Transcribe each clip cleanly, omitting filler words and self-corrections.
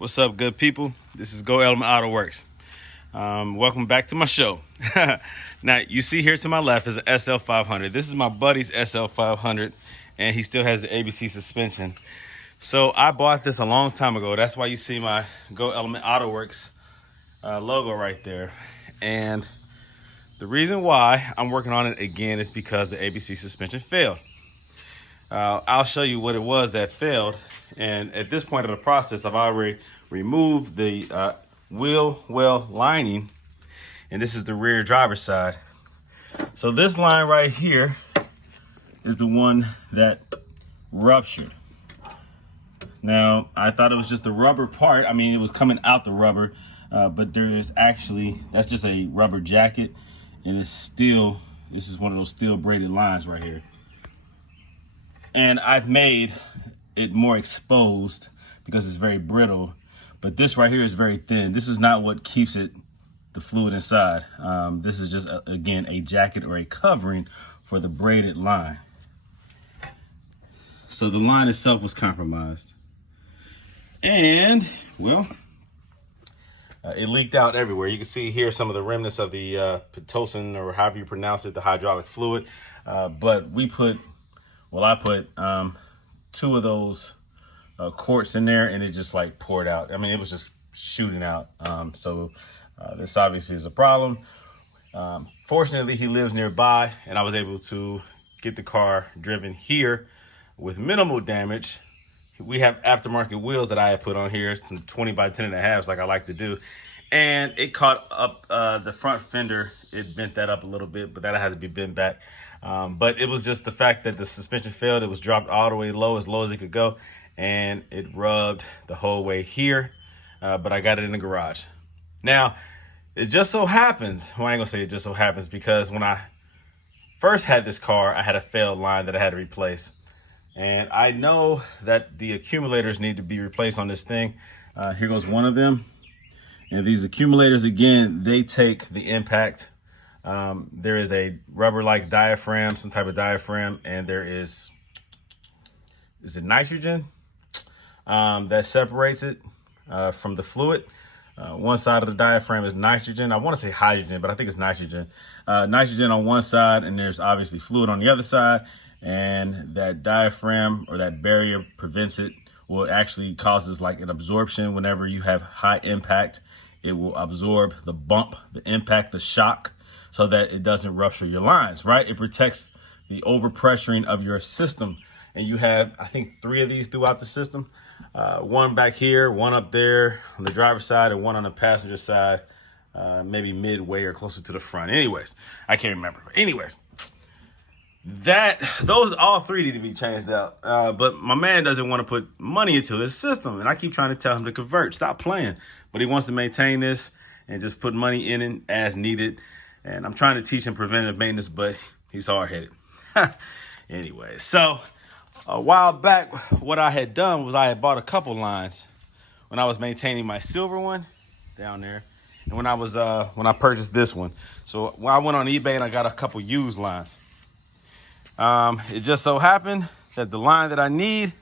What's up, good people? This is Go Element Auto Works. Welcome back to my show. Now, you see here to my left is an SL500. This is my buddy's SL500, and he still has the ABC suspension. So I bought this a long time ago. That's why you see my Go Element Auto Works logo right there. And the reason why I'm working on it again is because the ABC suspension failed. I'll show you what it was that failed. And at this point of the process, I've already removed the wheel well lining, and this is the rear driver's side. So this line right here is the one that ruptured. Now, I thought it was just the rubber part. I mean, it was coming out the rubber, but there is actually, that's just a rubber jacket, and it's still, this is one of those steel braided lines right here. And I've made it more exposed because it's very brittle, but this right here is very thin. This is not what keeps it, the fluid inside. This is just, again, a jacket or a covering for the braided line. So the line itself was compromised. And, well, it leaked out everywhere. You can see here some of the remnants of the Pitocin, or however you pronounce it, the hydraulic fluid. But we put, well, I put 2 of those quarts in there, and it just like poured out. I mean, it was just shooting out. So this obviously is a problem. Fortunately, he lives nearby, and I was able to get the car driven here with minimal damage. We have aftermarket wheels that I had put on here, some 20 by 10 and a halves like I like to do. And it caught up the front fender. It bent that up a little bit, but that had to be bent back. But it was just the fact that the suspension failed. It was dropped all the way as low as it could go. And it rubbed the whole way here. But I got it in the garage. Now, it just so happens, well, I ain't gonna say it just so happens, because when I first had this car, I had a failed line that I had to replace. And I know that the accumulators need to be replaced on this thing. Here goes one of them. And these accumulators, again, they take the impact. There is a rubber-like diaphragm, some type of diaphragm, and there is it nitrogen that separates it from the fluid. One side of the diaphragm is nitrogen. I want to say hydrogen, but I think it's nitrogen. Nitrogen on one side, and there's obviously fluid on the other side. And that diaphragm, or that barrier, prevents it. Well, it actually causes like an absorption. Whenever you have high impact, it will absorb the bump, the impact, the shock, so that it doesn't rupture your lines, right? It protects the overpressuring of your system. And you have, I think, 3 of these throughout the system. One back here, one up there on the driver's side, and one on the passenger side, maybe midway or closer to the front. Anyways, I can't remember. But anyways, those all 3 need to be changed out. But my man doesn't want to put money into his system, and I keep trying to tell him to convert, stop playing. But he wants to maintain this and just put money in it as needed. And I'm trying to teach him preventative maintenance, but he's hard-headed. Anyway, so a while back, what I had done was I had bought a couple lines when I was maintaining my silver one down there, and when I purchased this one. So when I went on eBay and I got a couple used lines. It just so happened that the line that I need,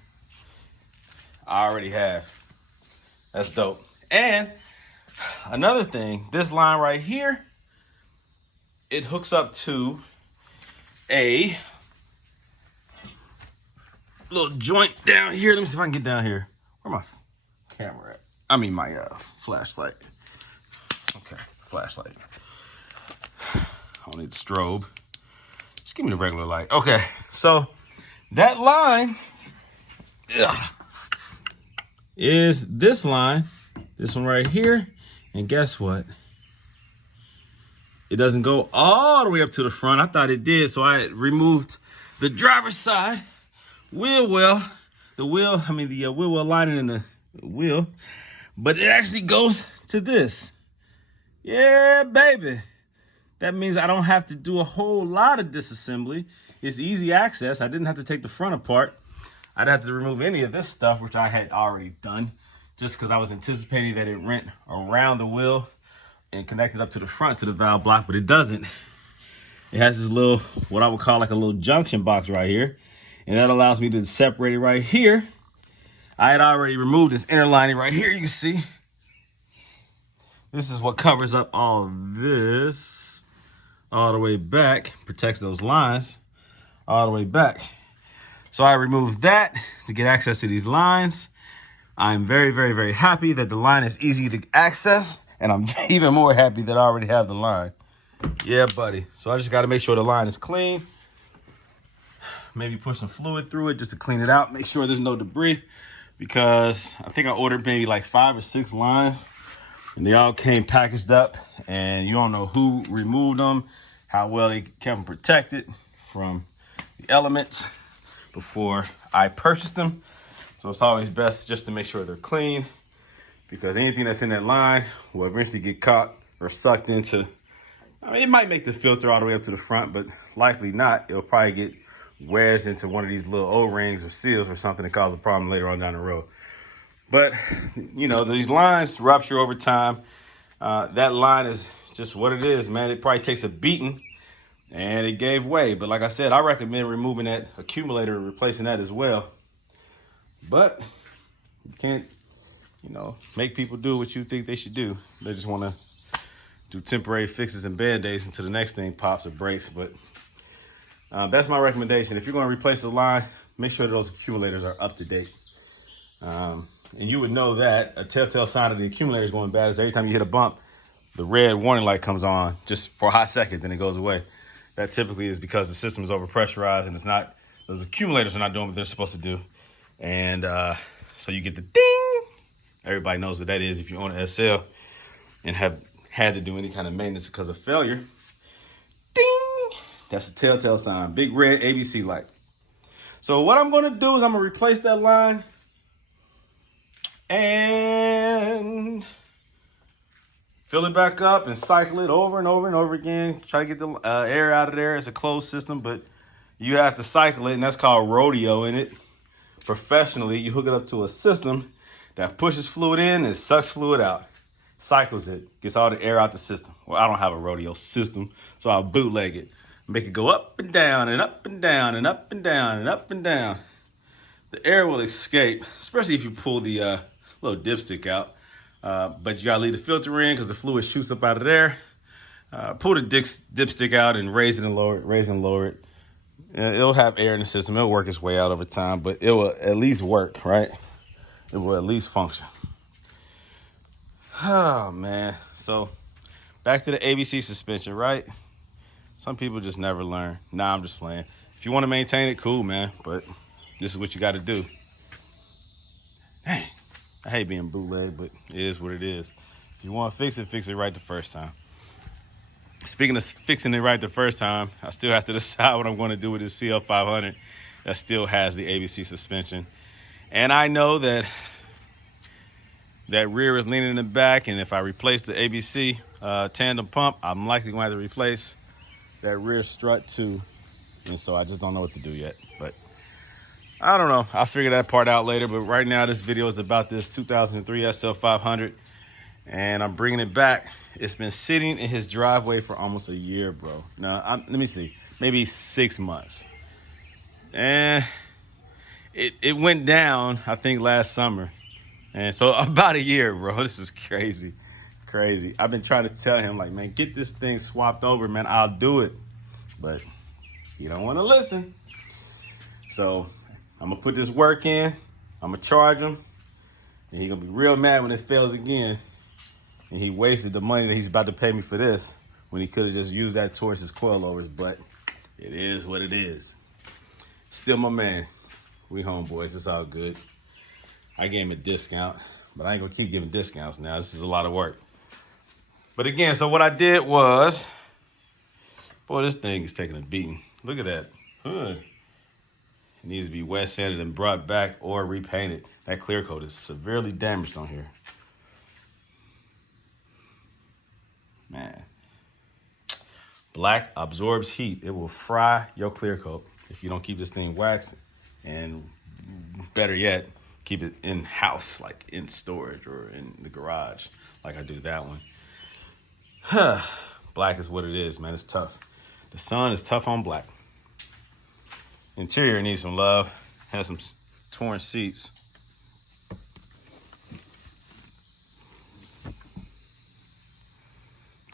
I already have. That's dope. And another thing, this line right here, it hooks up to a little joint down here. Let me see if I can get down here. Where my camera at? I mean my flashlight. Okay, flashlight. I don't need the strobe. Just give me the regular light. Okay, so that line is this line, this one right here. And guess what? It doesn't go all the way up to the front. I thought it did, so I removed the driver's side wheel well, the wheel well lining in the wheel, but it actually goes to this. Yeah, baby. That means I don't have to do a whole lot of disassembly. It's easy access. I didn't have to take the front apart. I'd have to remove any of this stuff, which I had already done, just because I was anticipating that it went around the wheel and connected up to the front to the valve block, but it doesn't. It has this little, what I would call like a little junction box right here, and that allows me to separate it right here I had already removed this inner lining right here. You can see this is what covers up all of this all the way back, protects those lines all the way back. So I removed that to get access to these lines. I'm very, very, very happy that the line is easy to access, and I'm even more happy that I already have the line. Yeah, buddy. So I just got to make sure the line is clean. Maybe put some fluid through it just to clean it out. Make sure there's no debris, because I think I ordered maybe like 5 or 6 lines, and they all came packaged up, and you don't know who removed them, how well they kept them protected from the elements before I purchased them. So it's always best just to make sure they're clean, because anything that's in that line will eventually get caught or sucked into. I mean, it might make the filter all the way up to the front, but likely not. It'll probably get wedged into one of these little O-rings or seals or something that cause a problem later on down the road. But, you know, these lines rupture over time. That line is just what it is, man. It probably takes a beating, and it gave way. But like I said, I recommend removing that accumulator and replacing that as well. But you can't, you know, make people do what you think they should do. They just want to do temporary fixes and band-aids until the next thing pops or breaks. But that's my recommendation. If you're going to replace the line, make sure those accumulators are up to date. And you would know that a telltale sign of the accumulator is going bad is every time you hit a bump, the red warning light comes on just for a hot second, then it goes away. That typically is because the system is overpressurized and it's not, those accumulators are not doing what they're supposed to do. And so you get the ding. Everybody knows what that is if you own an SL and have had to do any kind of maintenance because of failure. Ding! That's a telltale sign. Big red ABC light. So what I'm going to do is I'm going to replace that line and fill it back up and cycle it over and over and over again. Try to get the air out of there. It's a closed system, but you have to cycle it, and that's called rodeo in it. Professionally, you hook it up to a system that pushes fluid in and sucks fluid out, cycles it, gets all the air out the system. Well, I don't have a rodeo system, so I'll bootleg it, make it go up and down and up and down and up and down and up and down. The air will escape, especially if you pull the little dipstick out, but you gotta leave the filter in because the fluid shoots up out of there. Pull the dipstick out and raise it and lower it, raise it and lower it. It'll have air in the system. It'll work its way out over time, but it will at least work, right? It will at least function. Oh, man. So back to the ABC suspension, right? Some people just never learn. Nah, I'm just playing. If you want to maintain it, cool, man. But this is what you got to do. Dang. I hate being bootleg, but it is what it is. If you want to fix it right the first time. Speaking of fixing it right the first time, I still have to decide what I'm going to do with this SL500 that still has the ABC suspension. And I know that that rear is leaning in the back, and if I replace the ABC tandem pump, I'm likely going to have to replace that rear strut too. And so I just don't know what to do yet. But I don't know. I'll figure that part out later. But right now, this video is about this 2003 SL500. And I'm bringing it back. It's been sitting in his driveway for almost a year, bro. Now, let me see, maybe 6 months. And it went down, I think, last summer. And so about a year, bro. This is crazy, crazy. I've been trying to tell him, like, man, get this thing swapped over, man. I'll do it. But he don't want to listen. So I'm going to put this work in. I'm going to charge him. And he's going to be real mad when it fails again. And he wasted the money that he's about to pay me for this when he could have just used that towards his coilovers. But it is what it is. Still my man. We homeboys. It's all good. I gave him a discount, but I ain't going to keep giving discounts now. This is a lot of work. But again, so what I did was, boy, this thing is taking a beating. Look at that hood. It needs to be wet sanded and brought back or repainted. That clear coat is severely damaged on here. Man, black absorbs heat. It will fry your clear coat if you don't keep this thing waxed, and better yet, keep it in house, like in storage or in the garage, like I do that one. Black is what it is, man. It's tough. The sun is tough on black. Interior needs some love. Has some torn seats.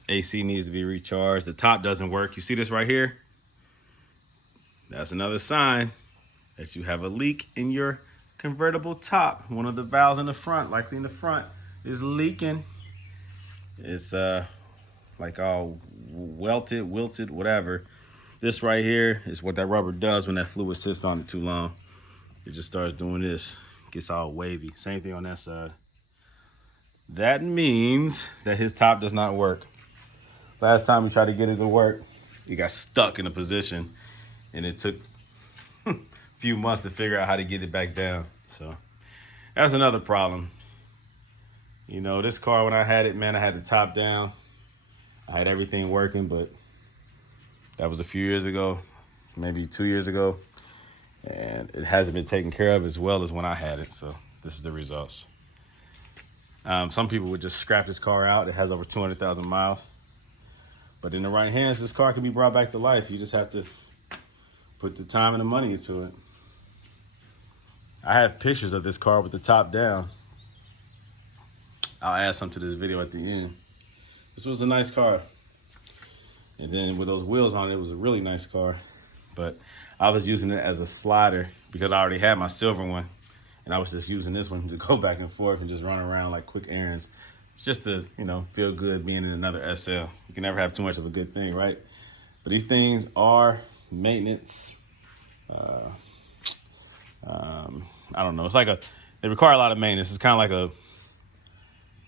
AC needs to be recharged. The top doesn't work. You see this right here? That's another sign that you have a leak in your convertible top. One of the valves in the front, likely in the front, is leaking. It's like all welted, wilted, whatever. This right here is what that rubber does when that fluid sits on it too long. It just starts doing this, gets all wavy. Same thing on that side. That means that his top does not work. Last time we tried to get it to work, it got stuck in a position, and it took a few months to figure out how to get it back down. So that's another problem. You know, this car, when I had it, man, I had the top down. I had everything working, but that was a few years ago, maybe 2 years ago. And it hasn't been taken care of as well as when I had it. So this is the results. Some people would just scrap this car out. It has over 200,000 miles. But in the right hands, this car can be brought back to life. You just have to put the time and the money into it. I have pictures of this car with the top down. I'll add some to this video at the end. This was a nice car. And then with those wheels on it, it was a really nice car. But I was using it as a slider because I already had my silver one. And I was just using this one to go back and forth and just run around like quick errands. Just to, you know, feel good being in another SL. You can never have too much of a good thing, right? But these things are maintenance. I don't know. It's like they require a lot of maintenance. It's kind of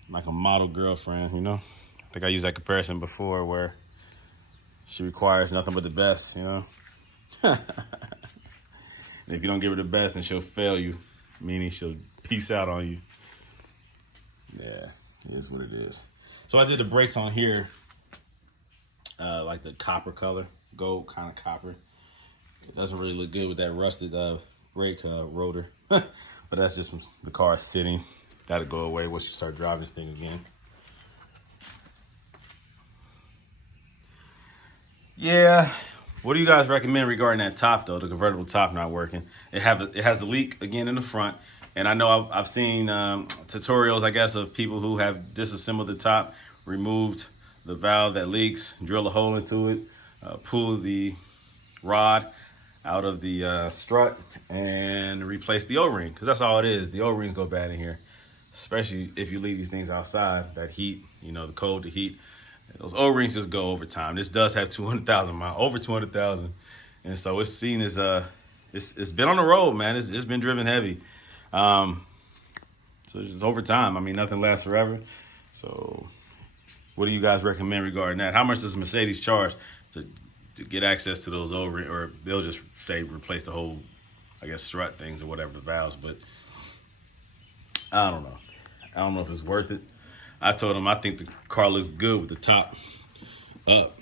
like a model girlfriend, you know? I think I used that comparison before where she requires nothing but the best, you know? And if you don't give her the best, then she'll fail you, meaning she'll peace out on you. Yeah, it is what it is. So I did the brakes on here, like the copper color, gold kind of copper. It doesn't really look good with that rusted brake rotor, but that's just when the car is sitting. That'll go away once you start driving this thing again. Yeah. What do you guys recommend regarding that top though? The convertible top not working. It has a leak again in the front, and I know I've seen tutorials, I guess, of people who have disassembled the top, removed the valve that leaks, drill a hole into it, pull the rod out of the strut, and replace the O-ring, because that's all it is. The O-rings go bad in here, especially if you leave these things outside. That heat, you know, the cold, the heat. Those O-rings just go over time. This does have 200,000 miles, over 200,000. And so it's seen as, it's been on the road, man. It's been driven heavy. So it's just over time. I mean, nothing lasts forever. So what do you guys recommend regarding that? How much does Mercedes charge to get access to those O-rings? Or they'll just say replace the whole, I guess, strut things or whatever, the valves. But I don't know. I don't know if it's worth it. I told him I think the car looks good with the top up.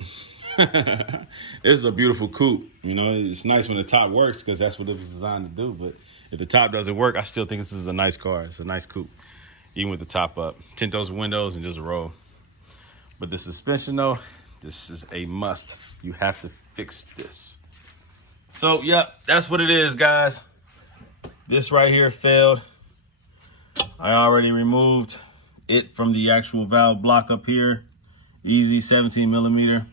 This is a beautiful coupe. You know, it's nice when the top works because that's what it was designed to do. But if the top doesn't work, I still think this is a nice car. It's a nice coupe, even with the top up. Tint those windows and just roll. But the suspension, though, this is a must. You have to fix this. So, yeah, that's what it is, guys. This right here failed. I already removed it from the actual valve block up here. Easy 17 millimeter.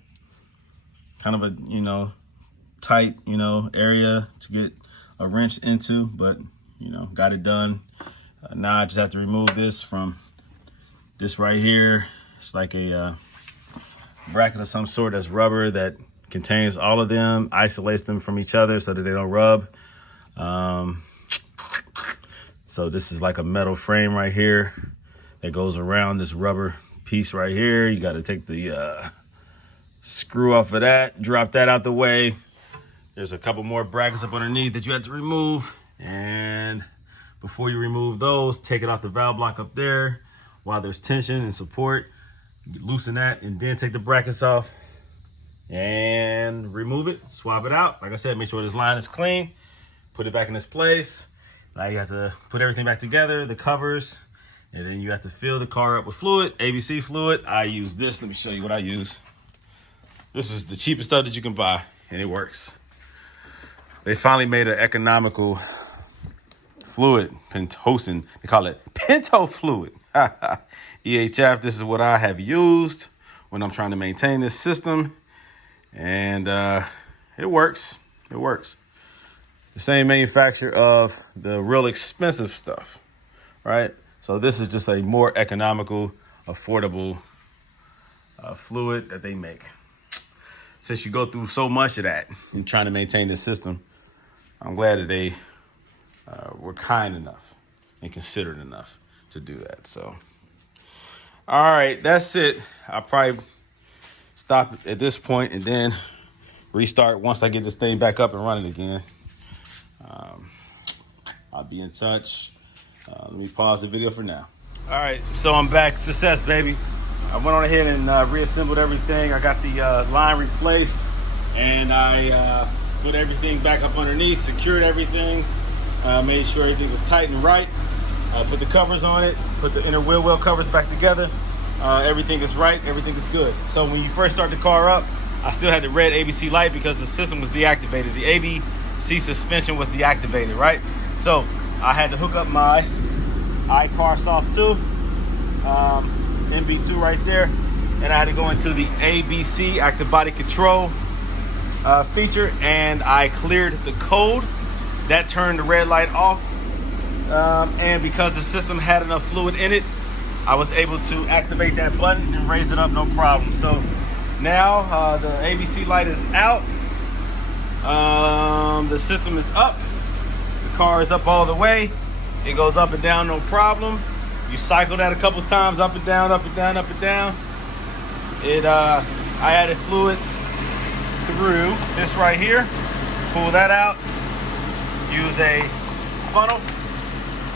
Kind of a, you know, tight, you know, area to get a wrench into, but, you know, got it done. Now I just have to remove this from this right here. It's like a bracket of some sort that's rubber that contains all of them, isolates them from each other so that they don't rub. So this is like a metal frame right here that goes around this rubber piece right here. You got to take the screw off of that, drop that out the way. There's a couple more brackets up underneath that you have to remove. And before you remove those, take it off the valve block up there while there's tension and support. Loosen that and then take the brackets off and remove it, swap it out. Like I said, make sure this line is clean. Put it back in its place. Now you have to put everything back together, the covers, and then you have to fill the car up with fluid, ABC fluid. I use this. Let me show you what I use. This is the cheapest stuff that you can buy, and it works. They finally made an economical fluid, Pentosan. They call it Pinto fluid. EHF, this is what I have used when I'm trying to maintain this system. And it works. It works. The same manufacturer of the real expensive stuff, right? So this is just a more economical, affordable fluid that they make. Since you go through so much of that in trying to maintain this system, I'm glad that they were kind enough and considerate enough to do that. So, all right, that's it. I'll probably stop at this point and then restart once I get this thing back up and running again. I'll be in touch. Let me pause the video for now. All right, so I'm back. Success, baby. I went on ahead and reassembled everything. I got the line replaced, and I put everything back up underneath, secured everything, made sure everything was tight and right. Put the covers on it, put the inner wheel well covers back together. Everything is right, everything is good. So when you first start the car up, I still had the red ABC light because the system was deactivated. The ABC suspension was deactivated, right? So I had to hook up my iCar Soft 2, MB2 right there, and I had to go into the ABC active body control feature, and I cleared the code. That turned the red light off, and because the system had enough fluid in it, I was able to activate that button and raise it up no problem. So now the ABC light is out, the system is up, the car is up all the way, it goes up and down no problem. You cycle that a couple times, up and down, up and down, up and down. I added fluid through this right here, pull that out, use a funnel,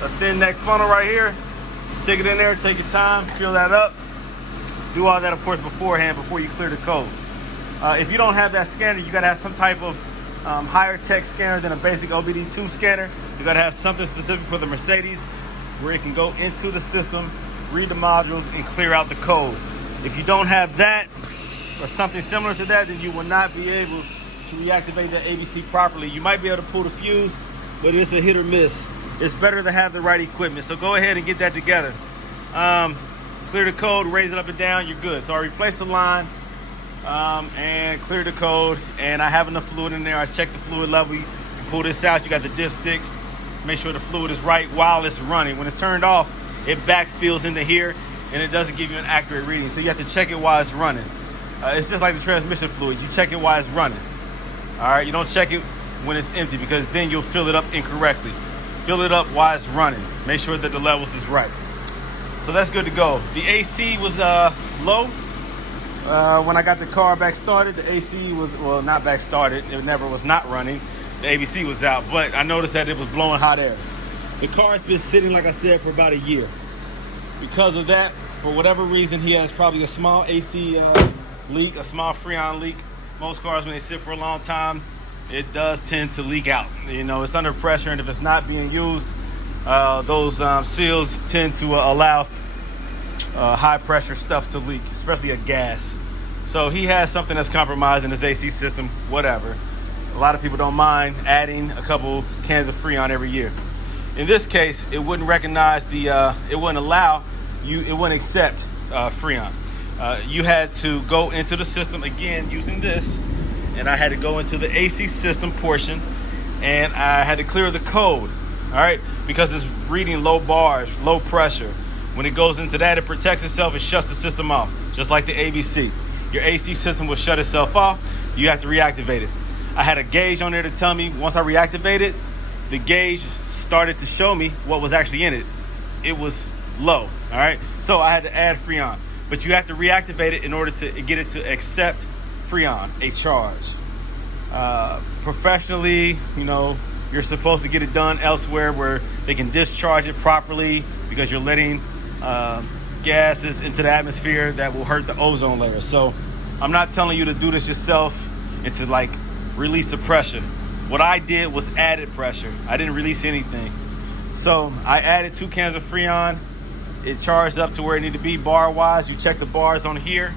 a thin neck funnel right here, stick it in there, take your time, fill that up. Do all that, of course, beforehand, before you clear the code. If you don't have that scanner, you gotta have some type of higher tech scanner than a basic OBD2 scanner. You gotta have something specific for the Mercedes where it can go into the system, read the modules, and clear out the code. If you don't have that or something similar to that, then you will not be able to reactivate that ABC properly. You might be able to pull the fuse, but it's a hit or miss. It's better to have the right equipment. So go ahead and get that together. Clear the code, raise it up and down, you're good. So I replaced the line and cleared the code, and I have enough fluid in there. I checked the fluid level. You pull this out, you got the dipstick. Make sure the fluid is right while it's running. When it's turned off, it backfills into here, and it doesn't give you an accurate reading. So you have to check it while it's running. It's just like the transmission fluid. You check it while it's running. All right, you don't check it when it's empty, because then you'll fill it up incorrectly. Fill it up while it's running. Make sure that the levels is right. So that's good to go. The AC was low. When I got the car back started, the AC was, well, not back started. It never was not running. The ABC was out, but I noticed that it was blowing hot air. The car's been sitting, like I said, for about a year. Because of that, for whatever reason, he has probably a small AC leak, a small Freon leak. Most cars, when they sit for a long time, it does tend to leak out. You know, it's under pressure, and if it's not being used, those seals tend to allow high pressure stuff to leak, especially a gas. So he has something that's compromised in his AC system, whatever. A lot of people don't mind adding a couple cans of Freon every year. In this case, it wouldn't recognize the, it wouldn't allow you, it wouldn't accept Freon. You had to go into the system again using this, and I had to go into the AC system portion, and I had to clear the code, all right? Because it's reading low bars, low pressure. When it goes into that, it protects itself, it shuts the system off, just like the ABC. Your AC system will shut itself off, you have to reactivate it. I had a gauge on there to tell me once I reactivated, the gauge started to show me what was actually in it. It was low, all right? So I had to add Freon, but you have to reactivate it in order to get it to accept Freon, a charge. Professionally, you know, you're supposed to get it done elsewhere where they can discharge it properly, because you're letting gases into the atmosphere that will hurt the ozone layer. So I'm not telling you to do this yourself and to like release the pressure. What I did was added pressure. I didn't release anything. So I added 2 cans of Freon. It charged up to where it needed to be bar wise. You check the bars on here,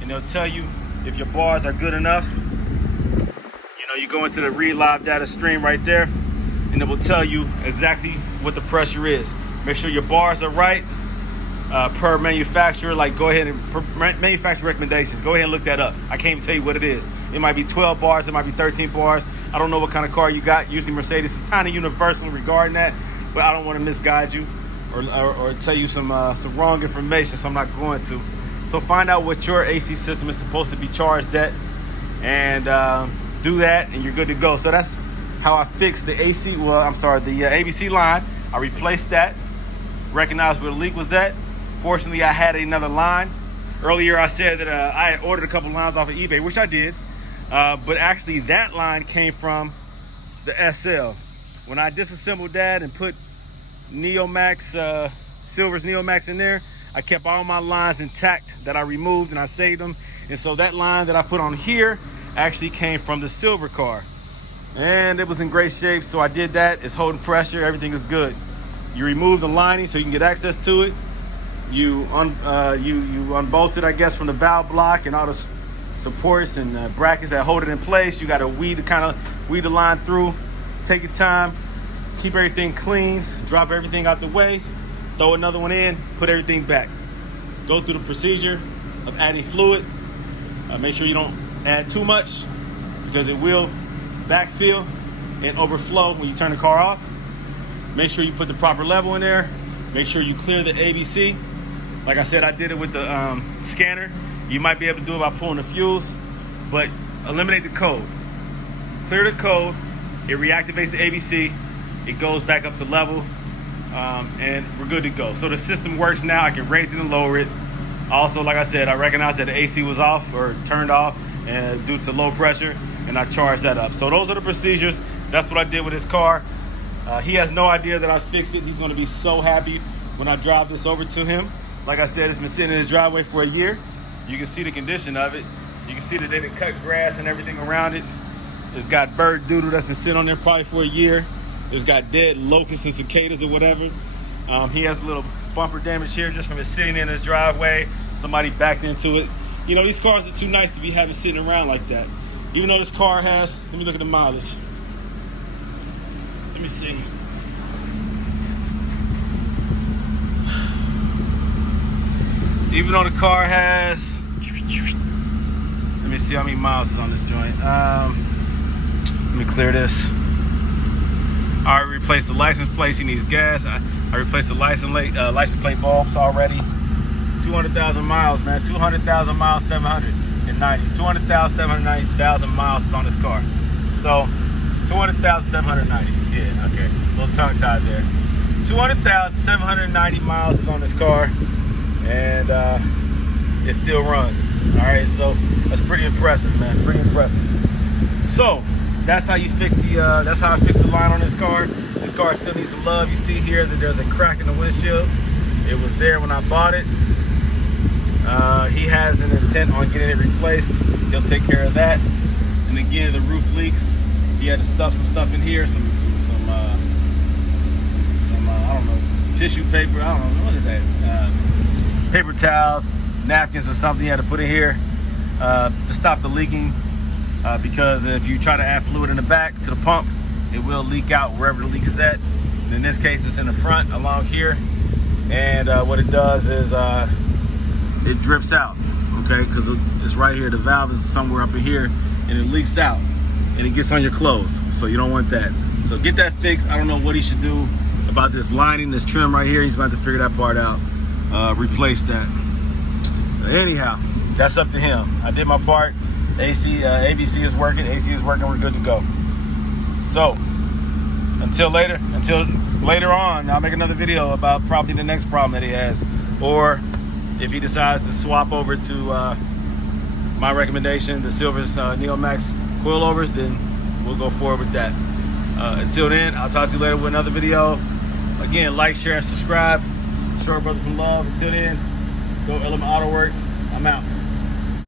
and they'll tell you if your bars are good enough. You know, you go into the read live data stream right there, and it will tell you exactly what the pressure is. Make sure your bars are right. per manufacturer. Like, go ahead and manufacturer recommendations. Go ahead and look that up. I can't even tell you what it is. It might be 12 bars. It might be 13 bars. I don't know what kind of car you got. Usually Mercedes is kind of universal regarding that, but I don't want to misguide you or tell you some wrong information, so I'm not going to. So find out what your AC system is supposed to be charged at, and do that, and you're good to go. So that's how I fixed the AC. Well, I'm sorry, the ABC line. I replaced that. Recognized where the leak was at. Fortunately, I had another line. Earlier, I said that I had ordered a couple lines off of eBay, which I did. But actually, that line came from the SL. When I disassembled that and put Neomax, Silver's Neomax in there, I kept all my lines intact that I removed, and I saved them. And so that line that I put on here actually came from the Silver car. And it was in great shape, so I did that. It's holding pressure, everything is good. You remove the lining so you can get access to it. You unbolt it, I guess, from the valve block and all the supports and brackets that hold it in place. You got to weed the line through. Take your time, keep everything clean, drop everything out the way, throw another one in, put everything back. Go through the procedure of adding fluid. Make sure you don't add too much, because it will backfill and overflow when you turn the car off. Make sure you put the proper level in there. Make sure you clear the ABC. Like I said, I did it with the scanner. You might be able to do it by pulling the fuse, but eliminate the code. Clear the code. It reactivates the ABC. It goes back up to level, and we're good to go. So the system works now. I can raise it and lower it. Also, like I said, I recognized that the AC was off or turned off and due to low pressure, and I charged that up. So those are the procedures. That's what I did with his car. He has no idea that I fixed it. He's going to be so happy when I drive this over to him. Like I said, it's been sitting in his driveway for a year. You can see the condition of it. You can see that they didn't cut grass and everything around it. It's got bird doodle that's been sitting on there probably for a year. It's got dead locusts and cicadas or whatever. He has a little bumper damage here just from it sitting in his driveway. Somebody backed into it. You know, these cars are too nice to be having sitting around like that. Even though this car has, let me look at the mileage. Let me see. Even though the car has, let me see how many miles is on this joint. Let me clear this. I already replaced the license plate. He needs gas. I replaced the license plate bulbs already. 200,000 miles, man. 200,000 miles, 790. 200,000, 790,000 miles is on this car. So 200,000, 790. Yeah, okay. A little tongue tied there. 200,000, 790 miles is on this car, and it still runs. All right, so that's pretty impressive, man. Pretty impressive. So that's how you fix the. That's how I fixed the line on this car. This car still needs some love. You see here that there's a crack in the windshield. It was there when I bought it. He has an intent on getting it replaced. He'll take care of that. And again, the roof leaks. He had to stuff some stuff in here, some I don't know, tissue paper. I don't know, what is that? Paper towels, napkins or something he had to put in here to stop the leaking. Because if you try to add fluid in the back to the pump, it will leak out wherever the leak is at. And in this case, it's in the front along here. And what it does is it drips out, okay? Because it's right here. The valve is somewhere up in here, and it leaks out, and it gets on your clothes. So you don't want that. So get that fixed. I don't know what he should do about this lining, this trim right here. He's going to have to figure that part out. Replace that. Anyhow, that's up to him. I did my part. ABC is working. AC is working. We're good to go. So until later on, I'll make another video about probably the next problem that he has, or if he decides to swap over to my recommendation, the Silver's Neomax coilovers, then we'll go forward with that. Until then, I'll talk to you later with another video. Again, like, share, and subscribe. Show our brother some love. Until then, go Element Auto Works. I'm out.